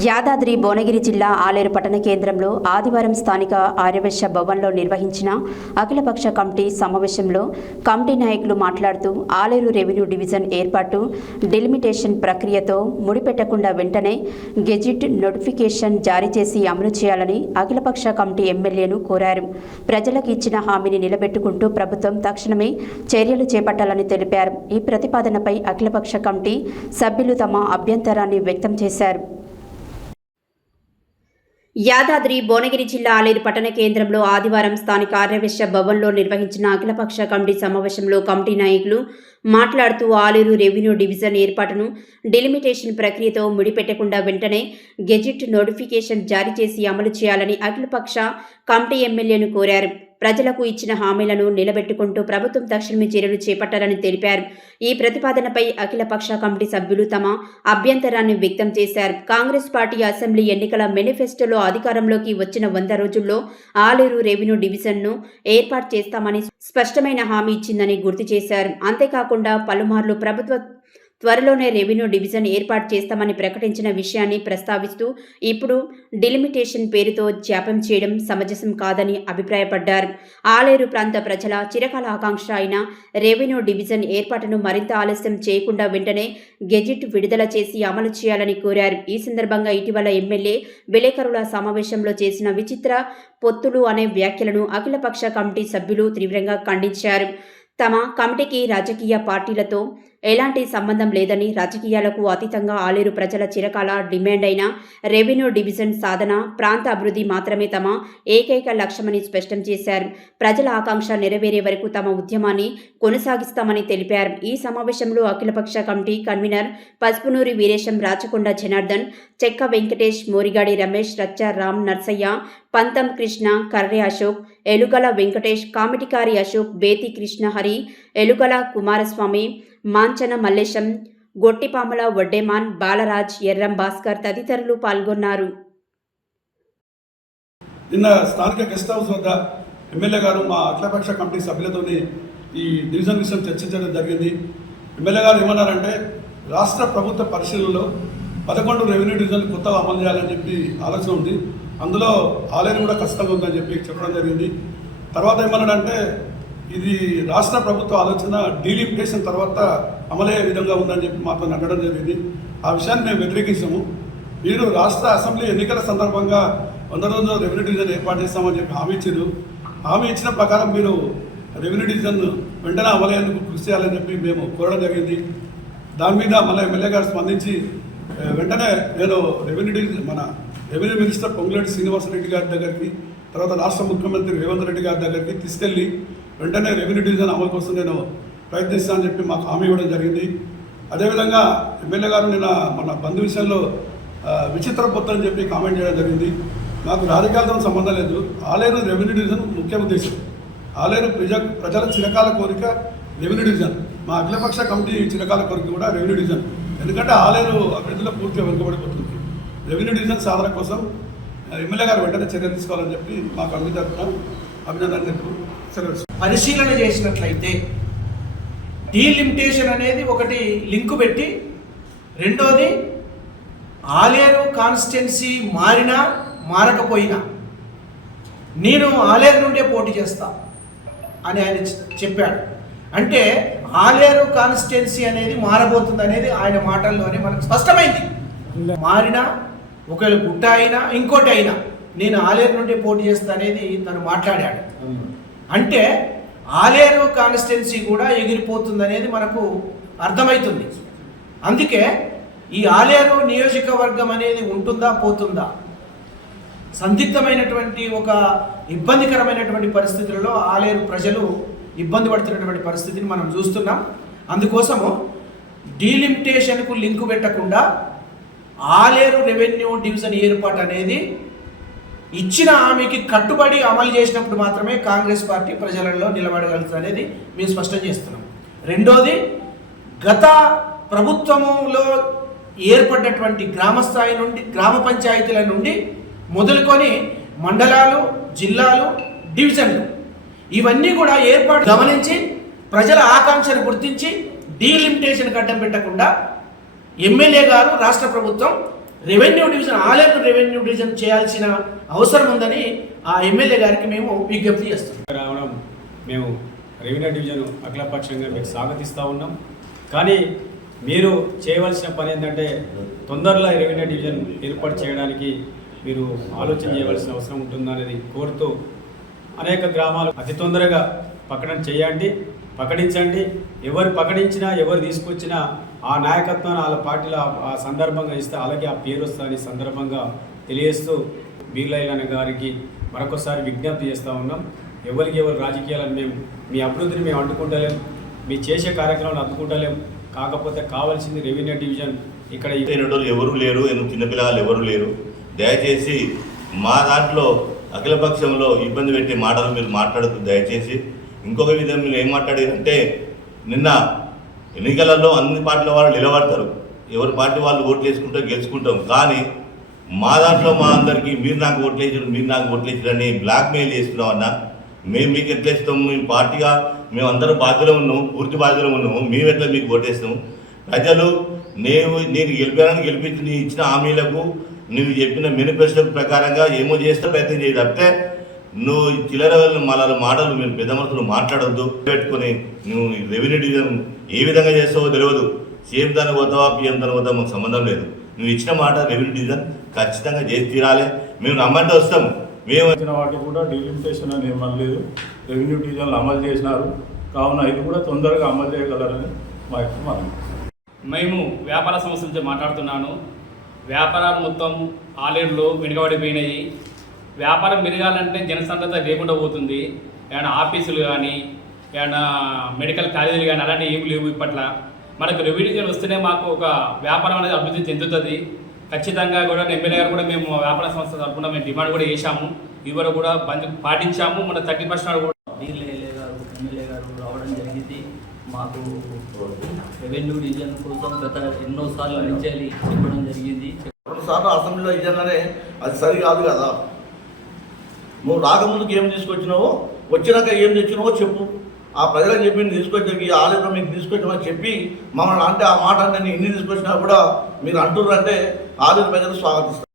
యాదాద్రి భువనగిరి జిల్లా ఆలేరు పట్టణ కేంద్రంలో ఆదివారం స్థానిక ఆర్యవైశ్య భవన్లో నిర్వహించిన అఖిలపక్ష కమిటీ సమావేశంలో కమిటీ నాయకులు మాట్లాడుతూ ఆలేరు రెవెన్యూ డివిజన్ ఏర్పాటు డెలిమిటేషన్ ప్రక్రియతో ముడిపెట్టకుండా వెంటనే గెజిట్ నోటిఫికేషన్ జారీ చేసి అమలు చేయాలని అఖిలపక్ష కమిటీ ఎమ్మెల్యేను కోరారు. ప్రజలకు ఇచ్చిన హామీని నిలబెట్టుకుంటూ ప్రభుత్వం తక్షణమే చర్యలు చేపట్టాలని తెలిపారు. ఈ ప్రతిపాదనపై అఖిలపక్ష కమిటీ సభ్యులు తమ అభ్యంతరాన్ని వ్యక్తం చేశారు. యాదాద్రి భువనగిరి జిల్లా ఆలేరు పట్టణ కేంద్రంలో ఆదివారం స్థానిక ఆర్యవైశ్య భవన్లో నిర్వహించిన అఖిలపక్ష కమిటీ సమావేశంలో కమిటీ నాయకులు మాట్లాడుతూ ఆలేరు రెవెన్యూ డివిజన్ ఏర్పాటును డెలిమిటేషన్ ప్రక్రియతో ముడిపెట్టకుండా వెంటనే గెజిట్ నోటిఫికేషన్ జారీ చేసి అమలు చేయాలని అఖిలపక్ష కమిటీ ఎమ్మెల్యేను కోరారు. ప్రజలకు ఇచ్చిన హామీలను నిలబెట్టుకుంటూ ప్రభుత్వం తక్షణమే చర్యలు చేపట్టాలని తెలిపారు. ఈ ప్రతిపాదనపై అఖిలపక్ష కమిటీ సభ్యులు తమ అభ్యంతరాన్ని వ్యక్తం చేశారు. కాంగ్రెస్ పార్టీ అసెంబ్లీ ఎన్నికల మేనిఫెస్టోలో అధికారంలోకి వచ్చిన 100 రోజుల్లో ఆలేరు రెవెన్యూ డివిజన్ను ఏర్పాటు చేస్తామని స్పష్టమైన హామీ ఇచ్చిందని గుర్తు చేశారు. అంతేకాకుండా పలుమార్లు ప్రభుత్వ త్వరలోనే రెవెన్యూ డివిజన్ ఏర్పాటు చేస్తామని ప్రకటించిన విషయాన్ని ప్రస్తావిస్తూ ఇప్పుడు డిలిమిటేషన్ పేరుతో జాప్యం చేయడం సమంజసం కాదని అభిప్రాయపడ్డారు. ఆలేరు ప్రాంత ప్రజల చిరకాల ఆకాంక్ష అయిన రెవెన్యూ డివిజన్ ఏర్పాటును మరింత ఆలస్యం చేయకుండా వెంటనే గెజిట్ విడుదల చేసి అమలు చేయాలని కోరారు. ఈ సందర్భంగా ఇటీవల ఎమ్మెల్యే విలేకరుల సమావేశంలో చేసిన విచిత్ర పొత్తులు అనే వ్యాఖ్యలను అఖిలపక్ష కమిటీ సభ్యులు తీవ్రంగా ఖండించారు. తమ కమిటీకి రాజకీయ పార్టీలతో ఎలాంటి సంబంధం లేదని, రాజకీయాలకు అతీతంగా ఆలేరు ప్రజల చిరకాల డిమాండ్ అయిన రెవెన్యూ డివిజన్ సాధన, ప్రాంత అభివృద్ధి మాత్రమే తమ ఏకైక లక్ష్యమని స్పష్టం చేశారు. ప్రజల ఆకాంక్ష నెరవేరే వరకు తమ ఉద్యమాన్ని కొనసాగిస్తామని తెలిపారు. ఈ సమావేశంలో అఖిలపక్ష కమిటీ కన్వీనర్ పసుపునూరి వీరేశం, రాచకొండ జనార్దన్, చెక్క వెంకటేష్, మోరిగాడి రమేష్, రచ్చ రామ్ నర్సయ్య, పంతం కృష్ణ, కర్రె అశోక్, ఎలుగల వెంకటేష్, కామిటికారి అశోక్, బేతి కృష్ణ హరి, ఎలుగల కుమారస్వామి, మాంచన మల్లేశం, గొట్టిపాముల వడ్డేమాన్, బాలరాజ్, ఎర్రం భాస్కర్ తదితరులు పాల్గొన్నారు. నిన్న స్థానిక గెస్ట్ హౌస్ వద్ద ఎమ్మెల్యే గారు మా అఖిలపక్ష కమిటీ సభ్యులతోని ఈ డివిజన్ విషయం చర్చించడం జరిగింది. ఎమ్మెల్యే గారు ఏమన్నారంటే రాష్ట్ర ప్రభుత్వ పరిశీలనలో 11 రెవెన్యూ డివిజన్లు కొత్తగా అమలు చేయాలని చెప్పి ఆలోచన ఉంది. అందులో ఆలేరు కూడా ఖచ్చితంగా ఉందని చెప్పి చెప్పడం జరిగింది. తర్వాత ఏమన్నాడంటే ఇది రాష్ట్ర ప్రభుత్వ ఆలోచన డీలిమిటేషన్ తర్వాత అమలయ్యే విధంగా ఉందని చెప్పి మాతో అనడం జరిగింది. ఆ విషయాన్ని మేము వ్యతిరేకించాము. మీరు రాష్ట్ర అసెంబ్లీ ఎన్నికల సందర్భంగా 100 రోజుల్లో రెవెన్యూ డివిజన్ ఏర్పాటు చేస్తామని చెప్పి హామీ ఇచ్చారు. హామీ ఇచ్చిన ప్రకారం మీరు రెవెన్యూ డివిజన్ వెంటనే అమలయ్యేందుకు కృషి చేయాలని చెప్పి మేము కోరడం జరిగింది. దాని మీద మళ్ళీ ఎమ్మెల్యే గారు స్పందించి వెంటనే నేను రెవెన్యూ మినిస్టర్ పొంగులేటి శ్రీనివాసరెడ్డి గారి దగ్గరికి, తర్వాత రాష్ట్ర ముఖ్యమంత్రి రేవంత్ రెడ్డి గారి దగ్గరికి తీసుకెళ్ళి వెంటనే రెవెన్యూ డివిజన్ అమలు కోసం నేను ప్రయత్నిస్తానని చెప్పి మాకు హామీ ఇవ్వడం జరిగింది. అదేవిధంగా ఎమ్మెల్యే గారు నిన్న మన బంధు విషయంలో విచిత్ర పొత్తు అని చెప్పి కామెంట్ చేయడం జరిగింది. నాకు రాజకీయాలతో సంబంధం లేదు. ఆలేరు రెవెన్యూ డివిజన్ ముఖ్య ఉద్దేశం. ఆలేరు ప్రజల చిరకాల కోరిక రెవెన్యూ డివిజన్. మా అఖిలపక్ష కమిటీ చిరకాల కోరిక కూడా రెవెన్యూ డివిజన్. ఎందుకంటే ఆలేరు అభివృద్ధిలో పూర్తిగా వెనుకబడిపోతుంది. రెవెన్యూ డివిజన్ సాధన కోసం ఎమ్మెల్యే గారు వెంటనే చర్యలు తీసుకోవాలని చెప్పి మా కమిటీ తరఫున అభినందనలు పరిశీలన చేసినట్లయితే డీలిమిటేషన్ అనేది ఒకటి లింకు పెట్టి, రెండోది ఆలేరు కాన్స్టిట్యున్సీ మారినా మారకపోయినా నేను ఆలేరు నుండే పోటీ చేస్తా అని ఆయన చెప్పాడు. అంటే ఆలేరు కాన్స్టిట్యున్సీ అనేది మారబోతుంది అనేది ఆయన మాటల్లోనే మనకు స్పష్టమైంది. మారినా, ఒకవేళ గుట్ట అయినా ఇంకోటి అయినా నేను ఆలేరు నుండి పోటీ చేస్తా అనేది తను మాట్లాడాడు. అంటే ఆలేరు కాన్స్టిట్యున్సీ కూడా ఎగిరిపోతుంది అనేది మనకు అర్థమవుతుంది. అందుకే ఈ ఆలేరు నియోజకవర్గం అనేది ఉంటుందా పోతుందా, సందిగ్ధమైనటువంటి ఒక ఇబ్బందికరమైనటువంటి పరిస్థితులలో ఆలేరు ప్రజలు ఇబ్బంది పడుతున్నటువంటి పరిస్థితిని మనం చూస్తున్నాం. అందుకోసము డీలిమిటేషన్కు లింకు పెట్టకుండా ఆలేరు రెవెన్యూ డివిజన్ ఏర్పాటు అనేది ఇచ్చిన హామీకి కట్టుబడి అమలు చేసినప్పుడు మాత్రమే కాంగ్రెస్ పార్టీ ప్రజలలో నిలబడగలుగుతుంది అనేది మేము స్పష్టం చేస్తున్నాం. రెండోది, గత ప్రభుత్వంలో ఏర్పడినటువంటి గ్రామస్థాయి నుండి, గ్రామ పంచాయతీల నుండి మొదలుకొని మండలాలు, జిల్లాలు, డివిజన్లు ఇవన్నీ కూడా ఏర్పాటు గమనించి ప్రజల ఆకాంక్షను గుర్తించి డీలిమిటేషన్ అడ్డం పెట్టకుండా ఎమ్మెల్యే గారు, రాష్ట్ర ప్రభుత్వం revenue division Aleru revenue division చేయాల్సిన అవసరం ఉందని ఆ ఎమ్మెల్యే గారికి మేము విజ్ఞప్తి చేస్తున్నాం. రావడం మేము రెవెన్యూ డివిజన్ అఖిలపక్షంగా మీకు స్వాగతిస్తూ ఉన్నాం. కానీ మీరు చేయవలసిన పని ఏంటంటే తొందరలో రెవెన్యూ డివిజన్ ఏర్పాటు చేయడానికి మీరు ఆలోచన చేయవలసిన అవసరం ఉంటుందనేది కోరుతూ అనేక గ్రామాలు అతి తొందరగా ప్రకటించండి. ఎవరు ప్రకటించినా ఎవరు తీసుకొచ్చినా ఆ నాయకత్వాన్ని వాళ్ళ పార్టీలో ఆ సందర్భంగా ఇస్తే అలాగే ఆ పేరు వస్తుందని సందర్భంగా తెలియజేస్తూ బీర్లైలన్న గారికి మరొకసారి విజ్ఞప్తి చేస్తూ ఉన్నాం. ఎవరికి ఎవరు రాజకీయాలను మేము మీ అభివృద్ధిని మేము అడ్డుకుంటలేం, మీ చేసే కార్యక్రమాలు అడ్డుకుంటలేం. కాకపోతే కావాల్సింది రెవెన్యూ డివిజన్ ఇక్కడ ఎవరు లేరు, చిన్నపిల్లలు ఎవరు లేరు. దయచేసి మా దాంట్లో అఖిలపక్షంలో ఇబ్బంది పెట్టే మాటలు మీరు మాట్లాడుతూ దయచేసి. ఇంకొక విధంగా మీరు ఏం మాట్లాడారంటే నిన్న ఎన్నికలలో అన్ని పార్టీల వాళ్ళు నిలబడతారు, ఎవరి పార్టీ వాళ్ళు ఓట్లు వేసుకుంటే గెలుచుకుంటాం. కానీ మా దాంట్లో మా అందరికీ మీరు నాకు ఓట్లేసారని బ్లాక్మెయిల్ చేస్తున్నామన్నా. మేము మీకు ఎట్లా ఇస్తాము? మేము పార్టీగా మేము అందరం బాధ్యతలు ఉన్నాము, పూర్తి బాధ్యతలు ఉన్నాము. మేము ఎట్లా మీకు ఓటేస్తాము? ప్రజలు నేను గెలిపించి నీ ఇచ్చిన హామీలకు నువ్వు చెప్పిన మేనిఫెస్టో ప్రకారంగా ఏమో చేస్తే ప్రయత్నం చేయి తప్పితే నువ్వు చిల్లర మళ్ళీ మాటలు మీరు పెద్ద మనుషులు మాట్లాడొద్దు. పెట్టుకుని నువ్వు రెవెన్యూ డివిజన్ ఏ విధంగా చేస్తావో తెలియదు. సీఎం దాన్ని పోతావా పిఎం దాన్ని పోతావా మాకు సంబంధం లేదు. నువ్వు ఇచ్చిన మాట రెవెన్యూ డివిజన్ ఖచ్చితంగా చేసి తీరాలి. మేము రమ్మంటే వస్తాం. మేము వచ్చిన వాటికి కూడా డీలిమిటేషన్ అని ఏమని లేదు, రెవెన్యూ డివిజన్లు అమలు చేసినారు. కావున ఇది కూడా తొందరగా అమలు చేయగలరని మా యొక్క మనం. మేము వ్యాపార సంస్థ నుంచి మాట్లాడుతున్నాను. వ్యాపారాలు మొత్తం ఆలేరులో వెనుకబడిపోయినాయి. వ్యాపారం పెరగాలంటే జనసంద్రత లేకుండా పోతుంది. ఏమైనా ఆఫీసులు కానీ ఏమైనా మెడికల్ కాలేజీలు కానీ అలాంటివి ఏమి లేవు. ఇప్పట్లో మనకు రెవెన్యూ వస్తేనే మాకు ఒక వ్యాపారం అనేది అభివృద్ధి చెందుతుంది. ఖచ్చితంగా కూడా ఎమ్మెల్యే గారు కూడా మేము వ్యాపార సంస్థ తరఫున మేము డిమాండ్ కూడా చేశాము. ఇవరు కూడా బంద్ పాటించాము. మన 30% కూడా ఎమ్మెల్యే గారు రావడం జరిగింది. మాకు రెవెన్యూ డివిజన్ కోసం గత ఎన్నోసార్లు అడిచాలి చెప్పడం జరిగింది. 2 సార్లు అసెంబ్లీలో ఇదన్ననే అది సరి కాదు కదా. నువ్వు రాకముందుకు ఏం తీసుకొచ్చినావో వచ్చినాక ఏం తెచ్చినావో చెప్పు. ఆ ప్రజలకు చెప్పింది తీసుకొచ్చి ఆలయంలో మీకు తీసుకొచ్చామని చెప్పి మమ్మల్ని అంటే ఆ మాట అంటే ఇన్ని తీసుకొచ్చినా కూడా మీరు అంటున్నారు అంటే ఆలయ ప్రజలు స్వాగతిస్తారు.